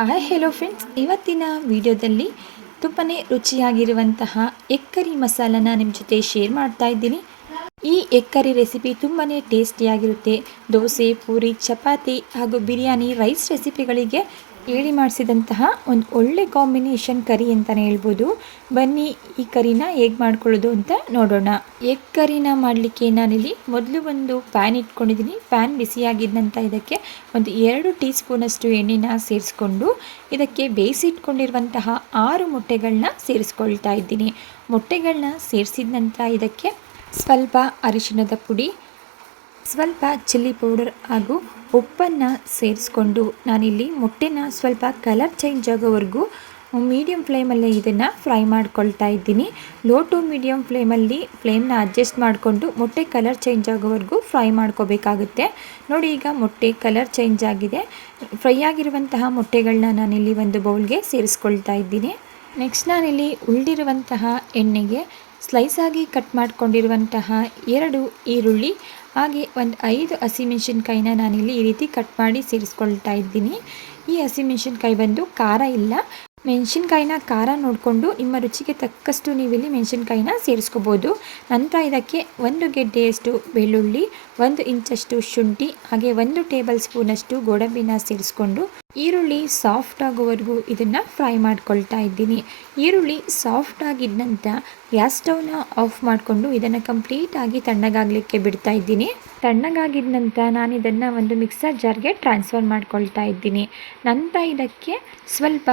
Hi hello friends, ಇವತ್ತಿನ ವಿಡಿಯೋದಲ್ಲಿ ತುಂಬಾ ರುಚಿಯಾಗಿರುವಂತಹ ಎಗ್ ಕರಿ ಮಸಾಲನ ನಿಮ್ಮ ಜೊತೆ ಶೇರ್ ಮಾಡ್ತಾ ಇದ್ದೀನಿ. ಈ ಎಗ್ ಕರಿ ರೆಸಿಪಿ ತುಂಬಾ ಟೇಸ್ಟಿಯಾಗಿರುತ್ತೆ. ದೋಸೆ, ಪೂರಿ, ಚಪಾತಿ ಹಾಗೂ ಬಿರಿಯಾನಿ, ರೈಸ್ ರೆಸಿಪಿಗಳಿಗೆ ಹೇಳಿ ಮಾಡಿಸಿದಂತಹ ಒಂದು ಒಳ್ಳೆ ಕಾಂಬಿನೇಷನ್ ಕರಿ ಅಂತಲೇ ಹೇಳ್ಬೋದು. ಬನ್ನಿ ಈ ಕರಿನ ಹೇಗೆ ಮಾಡ್ಕೊಳ್ಳೋದು ಅಂತ ನೋಡೋಣ. ಎಗ್ ಕರಿನ ಮಾಡಲಿಕ್ಕೆ ನಾನಿಲ್ಲಿ ಮೊದಲು ಒಂದು ಪ್ಯಾನ್ ಇಟ್ಕೊಂಡಿದ್ದೀನಿ. ಪ್ಯಾನ್ ಬಿಸಿಯಾಗಿದ್ದ ನಂತರ ಇದಕ್ಕೆ ಒಂದು 2 ಟೀ ಸ್ಪೂನಷ್ಟು ಎಣ್ಣೆನ ಸೇರಿಸ್ಕೊಂಡು ಇದಕ್ಕೆ ಬೇಯಿಸಿಟ್ಕೊಂಡಿರುವಂತಹ 6 ಮೊಟ್ಟೆಗಳನ್ನ ಸೇರಿಸ್ಕೊಳ್ತಾ ಇದ್ದೀನಿ. ಮೊಟ್ಟೆಗಳನ್ನ ಸೇರಿಸಿದ ನಂತರ ಇದಕ್ಕೆ ಸ್ವಲ್ಪ ಅರಿಶಿಣದ ಪುಡಿ, ಸ್ವಲ್ಪ ಚಿಲ್ಲಿ ಪೌಡರ್ ಹಾಗೂ ಉಪ್ಪನ್ನು ಸೇರಿಸ್ಕೊಂಡು ನಾನಿಲ್ಲಿ ಮೊಟ್ಟೆನ ಸ್ವಲ್ಪ ಕಲರ್ ಚೇಂಜ್ ಆಗೋವರೆಗೂ ಮೀಡಿಯಮ್ ಫ್ಲೇಮಲ್ಲೇ ಇದನ್ನು ಫ್ರೈ ಮಾಡ್ಕೊಳ್ತಾ ಇದ್ದೀನಿ. ಲೋ ಟು ಮೀಡಿಯಮ್ ಫ್ಲೇಮ್ನ ಅಡ್ಜಸ್ಟ್ ಮಾಡಿಕೊಂಡು ಮೊಟ್ಟೆ ಕಲರ್ ಚೇಂಜ್ ಆಗೋವರೆಗೂ ಫ್ರೈ ಮಾಡ್ಕೋಬೇಕಾಗುತ್ತೆ. ನೋಡಿ, ಈಗ ಮೊಟ್ಟೆ ಕಲರ್ ಚೇಂಜ್ ಆಗಿದೆ. ಫ್ರೈ ಆಗಿರುವಂತಹ ಮೊಟ್ಟೆಗಳನ್ನ ನಾನಿಲ್ಲಿ ಒಂದು ಬೌಲ್ಗೆ ಸೇರಿಸ್ಕೊಳ್ತಾ ಇದ್ದೀನಿ. ನೆಕ್ಸ್ಟ್ ನಾನಿಲ್ಲಿ ಉಳಿದಿರುವಂತಹ ಎಣ್ಣೆಗೆ ಸ್ಲೈಸ್ ಆಗಿ ಕಟ್ ಮಾಡ್ಕೊಂಡಿರುವಂತಹ 2 ಈರುಳ್ಳಿ ಹಾಗೆ ಒಂದು 5 ಹಸಿಮೆಣಸಿನ್ಕಾಯಿನ ನಾನಿಲ್ಲಿ ಈ ರೀತಿ ಕಟ್ ಮಾಡಿ ಸೇರಿಸ್ಕೊಳ್ತಾ ಇದ್ದೀನಿ. ಈ ಹಸಿಮೆಣಸಿನ್ಕಾಯಿ ಬಂದು ಖಾರ ಇಲ್ಲ. ಮೆಣಸಿನ್ಕಾಯಿನ ಖಾರ ನೋಡಿಕೊಂಡು ನಿಮ್ಮ ರುಚಿಗೆ ತಕ್ಕಷ್ಟು ನೀವಿಲ್ಲಿ ಮೆಣಸಿನ್ಕಾಯಿನ ಸೇರಿಸ್ಕೋಬೋದು. ನಂತರ ಇದಕ್ಕೆ 1 ಗೆಡ್ಡೆಯಷ್ಟು ಬೆಳ್ಳುಳ್ಳಿ, 1 ಇಂಚಷ್ಟು ಶುಂಠಿ ಹಾಗೆ 1 ಟೇಬಲ್ ಸ್ಪೂನಷ್ಟು ಗೋಡಂಬಿನ ಸೇರಿಸ್ಕೊಂಡು ಈರುಳ್ಳಿ ಸಾಫ್ಟ್ ಆಗೋವರೆಗೂ ಇದನ್ನು ಫ್ರೈ ಮಾಡ್ಕೊಳ್ತಾ ಇದ್ದೀನಿ. ಈರುಳ್ಳಿ ಸಾಫ್ಟ್ ಆಗಿದ್ದ ನಂತರ ಗ್ಯಾಸ್ ಸ್ಟವ್ನ ಆಫ್ ಮಾಡಿಕೊಂಡು ಇದನ್ನು ಕಂಪ್ಲೀಟಾಗಿ ತಣ್ಣಗಾಗಲಿಕ್ಕೆ ಬಿಡ್ತಾ ಇದ್ದೀನಿ. ತಣ್ಣಗಾಗಿದ್ದ ನಂತರ ನಾನು ಇದನ್ನು ಒಂದು ಮಿಕ್ಸರ್ ಜಾರ್ಗೆ ಟ್ರಾನ್ಸ್ಫರ್ ಮಾಡ್ಕೊಳ್ತಾ ಇದ್ದೀನಿ. ನಂತರ ಇದಕ್ಕೆ ಸ್ವಲ್ಪ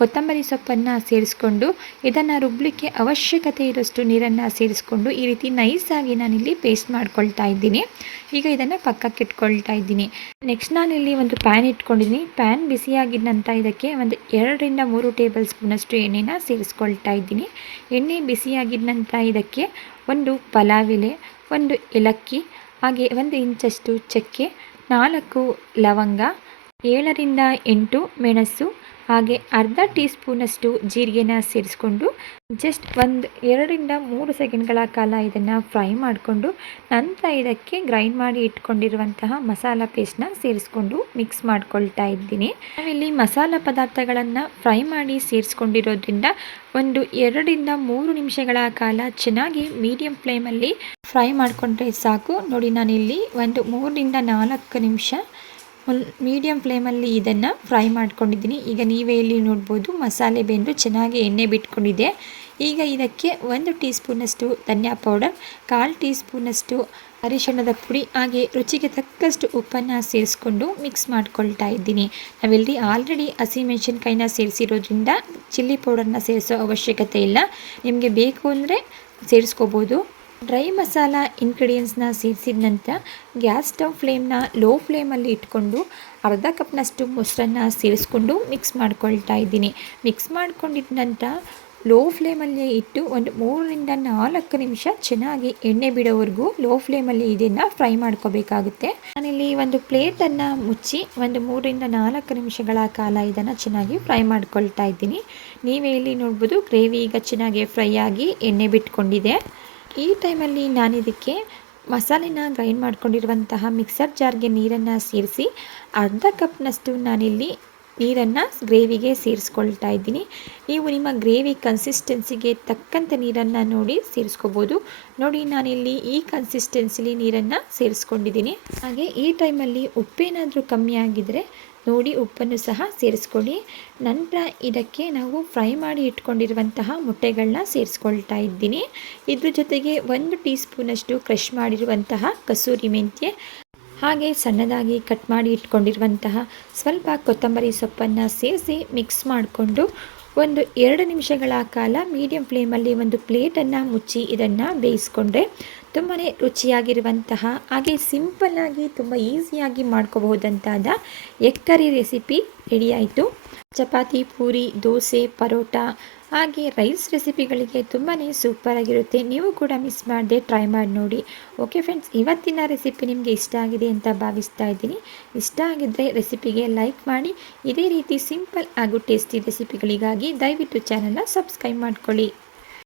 ಕೊತ್ತಂಬರಿ ಸೊಪ್ಪನ್ನು ಸೇರಿಸ್ಕೊಂಡು ಇದನ್ನು ರುಬ್ಬಲಿಕ್ಕೆ ಅವಶ್ಯಕತೆ ಇರೋಷ್ಟು ನೀರನ್ನು ಸೇರಿಸ್ಕೊಂಡು ಈ ರೀತಿ ನೈಸಾಗಿ ನಾನಿಲ್ಲಿ ಪೇಸ್ಟ್ ಮಾಡ್ಕೊಳ್ತಾ ಇದ್ದೀನಿ. ಈಗ ಇದನ್ನು ಪಕ್ಕಕ್ಕೆ ಇಟ್ಕೊಳ್ತಾ ಇದ್ದೀನಿ. ನೆಕ್ಸ್ಟ್ ನಾನಿಲ್ಲಿ ಒಂದು ಪ್ಯಾನ್ ಇಟ್ಕೊಂಡಿದ್ದೀನಿ. ಪ್ಯಾನ್ ಬಿಸಿಯಾಗಿದ್ದ ನಂತರ ಇದಕ್ಕೆ ಒಂದು 2 ರಿಂದ 3 ಟೇಬಲ್ ಸ್ಪೂನಷ್ಟು ಎಣ್ಣೆನ ಸೇರಿಸ್ಕೊಳ್ತಾ ಇದ್ದೀನಿ. ಎಣ್ಣೆ ಬಿಸಿಯಾಗಿದ್ದ ನಂತರ ಇದಕ್ಕೆ 1 ಪಲಾವ್ ಎಲೆ, 1 ಏಲಕ್ಕಿ ಹಾಗೆ 1 ಇಂಚಷ್ಟು ಚಕ್ಕೆ, 4 ಲವಂಗ, 7 ರಿಂದ 8 ಮೆಣಸು ಹಾಗೆ ಅರ್ಧ ಟೀ ಸ್ಪೂನಷ್ಟು ಜೀರಿಗೆನ ಸೇರಿಸ್ಕೊಂಡು ಜಸ್ಟ್ 2 ರಿಂದ 3 ಸೆಕೆಂಡ್ಗಳ ಕಾಲ ಇದನ್ನು ಫ್ರೈ ಮಾಡಿಕೊಂಡು ನಂತರ ಇದಕ್ಕೆ ಗ್ರೈಂಡ್ ಮಾಡಿ ಇಟ್ಕೊಂಡಿರುವಂತಹ ಮಸಾಲ ಪೇಸ್ಟ್ನ ಸೇರಿಸ್ಕೊಂಡು ಮಿಕ್ಸ್ ಮಾಡ್ಕೊಳ್ತಾ ಇದ್ದೀನಿ. ನಾವಿಲ್ಲಿ ಮಸಾಲ ಪದಾರ್ಥಗಳನ್ನು ಫ್ರೈ ಮಾಡಿ ಸೇರಿಸ್ಕೊಂಡಿರೋದ್ರಿಂದ ಒಂದು 2 ರಿಂದ 3 ನಿಮಿಷಗಳ ಕಾಲ ಚೆನ್ನಾಗಿ ಮೀಡಿಯಂ ಫ್ಲೇಮಲ್ಲಿ ಫ್ರೈ ಮಾಡಿಕೊಂಡ್ರೆ ಸಾಕು. ನೋಡಿ, ನಾನಿಲ್ಲಿ ಒಂದು 3 ರಿಂದ 4 ನಿಮಿಷ ಮೀಡಿಯಂ ಫ್ಲೇಮಲ್ಲಿ ಇದನ್ನು ಫ್ರೈ ಮಾಡ್ಕೊಂಡಿದ್ದೀನಿ. ಈಗ ನೀವೇ ಇಲ್ಲಿ ನೋಡ್ಬೋದು ಮಸಾಲೆ ಬೆಂದು ಚೆನ್ನಾಗಿ ಎಣ್ಣೆ ಬಿಟ್ಕೊಂಡಿದೆ. ಈಗ ಇದಕ್ಕೆ 1 ಟೀ ಸ್ಪೂನಷ್ಟು ಧನಿಯಾ ಪೌಡರ್, 1/4 ಟೀ ಸ್ಪೂನಷ್ಟು ಅರಿಶಿಣದ ಪುಡಿ ಹಾಗೆ ರುಚಿಗೆ ತಕ್ಕಷ್ಟು ಉಪ್ಪನ್ನು ಸೇರಿಸ್ಕೊಂಡು ಮಿಕ್ಸ್ ಮಾಡ್ಕೊಳ್ತಾ ಇದ್ದೀನಿ. ನಾವಿಲ್ಲಿ ಆಲ್ರೆಡಿ ಹಸಿಮೆಣಸಿನ್ಕಾಯಿನ ಸೇರಿಸಿರೋದ್ರಿಂದ ಚಿಲ್ಲಿ ಪೌಡರ್ನ ಸೇರಿಸೋ ಅವಶ್ಯಕತೆ ಇಲ್ಲ. ನಿಮಗೆ ಬೇಕು ಅಂದರೆ ಸೇರಿಸ್ಕೋಬೋದು. ಡ್ರೈ ಮಸಾಲ ಇಂಗ್ರೀಡಿಯೆಂಟ್ಸ್ನ ಸೇರಿಸಿದ ನಂತರ ಗ್ಯಾಸ್ ಸ್ಟವ್ ಫ್ಲೇಮ್ನ ಲೋ ಫ್ಲೇಮಲ್ಲಿ ಇಟ್ಕೊಂಡು ಅರ್ಧ ಕಪ್ನಷ್ಟು ಮೊಸರನ್ನ ಸೇರಿಸ್ಕೊಂಡು ಮಿಕ್ಸ್ ಮಾಡ್ಕೊಳ್ತಾ ಇದ್ದೀನಿ. ಮಿಕ್ಸ್ ಮಾಡ್ಕೊಂಡಿದ್ದ ನಂತರ ಲೋ ಫ್ಲೇಮಲ್ಲೇ ಇಟ್ಟು ಒಂದು 3 ರಿಂದ 4 ನಿಮಿಷ ಚೆನ್ನಾಗಿ ಎಣ್ಣೆ ಬಿಡೋವರೆಗೂ ಲೋ ಫ್ಲೇಮಲ್ಲಿ ಇದನ್ನು ಫ್ರೈ ಮಾಡ್ಕೋಬೇಕಾಗುತ್ತೆ. ನಾನಿಲ್ಲಿ ಒಂದು ಪ್ಲೇಟನ್ನು ಮುಚ್ಚಿ ಒಂದು 3 ರಿಂದ 4 ನಿಮಿಷಗಳ ಕಾಲ ಇದನ್ನು ಚೆನ್ನಾಗಿ ಫ್ರೈ ಮಾಡ್ಕೊಳ್ತಾ ಇದ್ದೀನಿ. ನೀವೇ ಇಲ್ಲಿ ನೋಡ್ಬೋದು ಗ್ರೇವಿ ಈಗ ಚೆನ್ನಾಗಿ ಫ್ರೈ ಆಗಿ ಎಣ್ಣೆ ಬಿಟ್ಕೊಂಡಿದೆ. ಈ ಟೈಮಲ್ಲಿ ನಾನಿದಕ್ಕೆ ಮಸಾಲೆನ ಗ್ರೈಂಡ್ ಮಾಡ್ಕೊಂಡಿರುವಂತಹ ಮಿಕ್ಸರ್ ಜಾರ್ಗೆ ನೀರನ್ನು ಸೇರಿಸಿ ಅರ್ಧ ಕಪ್ನಷ್ಟು ನಾನಿಲ್ಲಿ ನೀರನ್ನು ಗ್ರೇವಿಗೆ ಸೇರಿಸ್ಕೊಳ್ತಾ ಇದ್ದೀನಿ. ನೀವು ನಿಮ್ಮ ಗ್ರೇವಿ ಕನ್ಸಿಸ್ಟೆನ್ಸಿಗೆ ತಕ್ಕಂತೆ ನೀರನ್ನು ನೋಡಿ ಸೇರಿಸ್ಕೋಬೋದು. ನೋಡಿ, ನಾನಿಲ್ಲಿ ಈ ಕನ್ಸಿಸ್ಟೆನ್ಸಿಲಿ ನೀರನ್ನು ಸೇರಿಸ್ಕೊಂಡಿದ್ದೀನಿ. ಹಾಗೆ ಈ ಟೈಮಲ್ಲಿ ಉಪ್ಪೇನಾದರೂ ಕಮ್ಮಿ ಆಗಿದ್ದರೆ ನೋಡಿ ಉಪ್ಪನ್ನು ಸಹ ಸೇರಿಸ್ಕೊಳ್ಳಿ. ನಂತರ ಇದಕ್ಕೆ ನಾವು ಫ್ರೈ ಮಾಡಿ ಇಟ್ಕೊಂಡಿರುವಂತಹ ಮೊಟ್ಟೆಗಳನ್ನ ಸೇರಿಸ್ಕೊಳ್ತಾ ಇದ್ದೀನಿ. ಇದ್ರ ಜೊತೆಗೆ 1 ಟೀ ಸ್ಪೂನಷ್ಟು ಕ್ರಷ್ ಮಾಡಿರುವಂತಹ ಕಸೂರಿ ಮೆಂತ್ಯ ಹಾಗೆ ಸಣ್ಣದಾಗಿ ಕಟ್ ಮಾಡಿ ಇಟ್ಕೊಂಡಿರುವಂತಹ ಸ್ವಲ್ಪ ಕೊತ್ತಂಬರಿ ಸೊಪ್ಪನ್ನು ಸೇರಿಸಿ ಮಿಕ್ಸ್ ಮಾಡಿಕೊಂಡು ಒಂದು 2 ನಿಮಿಷಗಳ ಕಾಲ ಮೀಡಿಯಂ ಫ್ಲೇಮಲ್ಲಿ ಒಂದು ಪ್ಲೇಟನ್ನು ಮುಚ್ಚಿ ಇದನ್ನು ಬೇಯಿಸ್ಕೊಂಡ್ರೆ ತುಂಬಾ ರುಚಿಯಾಗಿರುವಂತಹ ಹಾಗೆ ಸಿಂಪಲ್ಲಾಗಿ ತುಂಬ ಈಸಿಯಾಗಿ ಮಾಡ್ಕೋಬಹುದಂತಾದ ಎಗ್ ಕರಿ ರೆಸಿಪಿ ರೆಡಿ ಆಯಿತು. ಚಪಾತಿ, ಪೂರಿ, ದೋಸೆ, ಪರೋಟ ಹಾಗೆ ರೈಸ್ ರೆಸಿಪಿಗಳಿಗೆ ತುಂಬಾ ಸೂಪರಾಗಿರುತ್ತೆ. ನೀವು ಕೂಡ ಮಿಸ್ ಮಾಡದೆ ಟ್ರೈ ಮಾಡಿ ನೋಡಿ. ಓಕೆ ಫ್ರೆಂಡ್ಸ್, ಇವತ್ತಿನ ರೆಸಿಪಿ ನಿಮಗೆ ಇಷ್ಟ ಆಗಿದೆ ಅಂತ ಭಾವಿಸ್ತಾ ಇದ್ದೀನಿ. ಇಷ್ಟ ಆಗಿದ್ದರೆ ರೆಸಿಪಿಗೆ ಲೈಕ್ ಮಾಡಿ. ಇದೇ ರೀತಿ ಸಿಂಪಲ್ ಹಾಗೂ ಟೇಸ್ಟಿ ರೆಸಿಪಿಗಳಿಗಾಗಿ ದಯವಿಟ್ಟು ಚಾನಲ್ನ ಸಬ್ಸ್ಕ್ರೈಬ್ ಮಾಡ್ಕೊಳ್ಳಿ.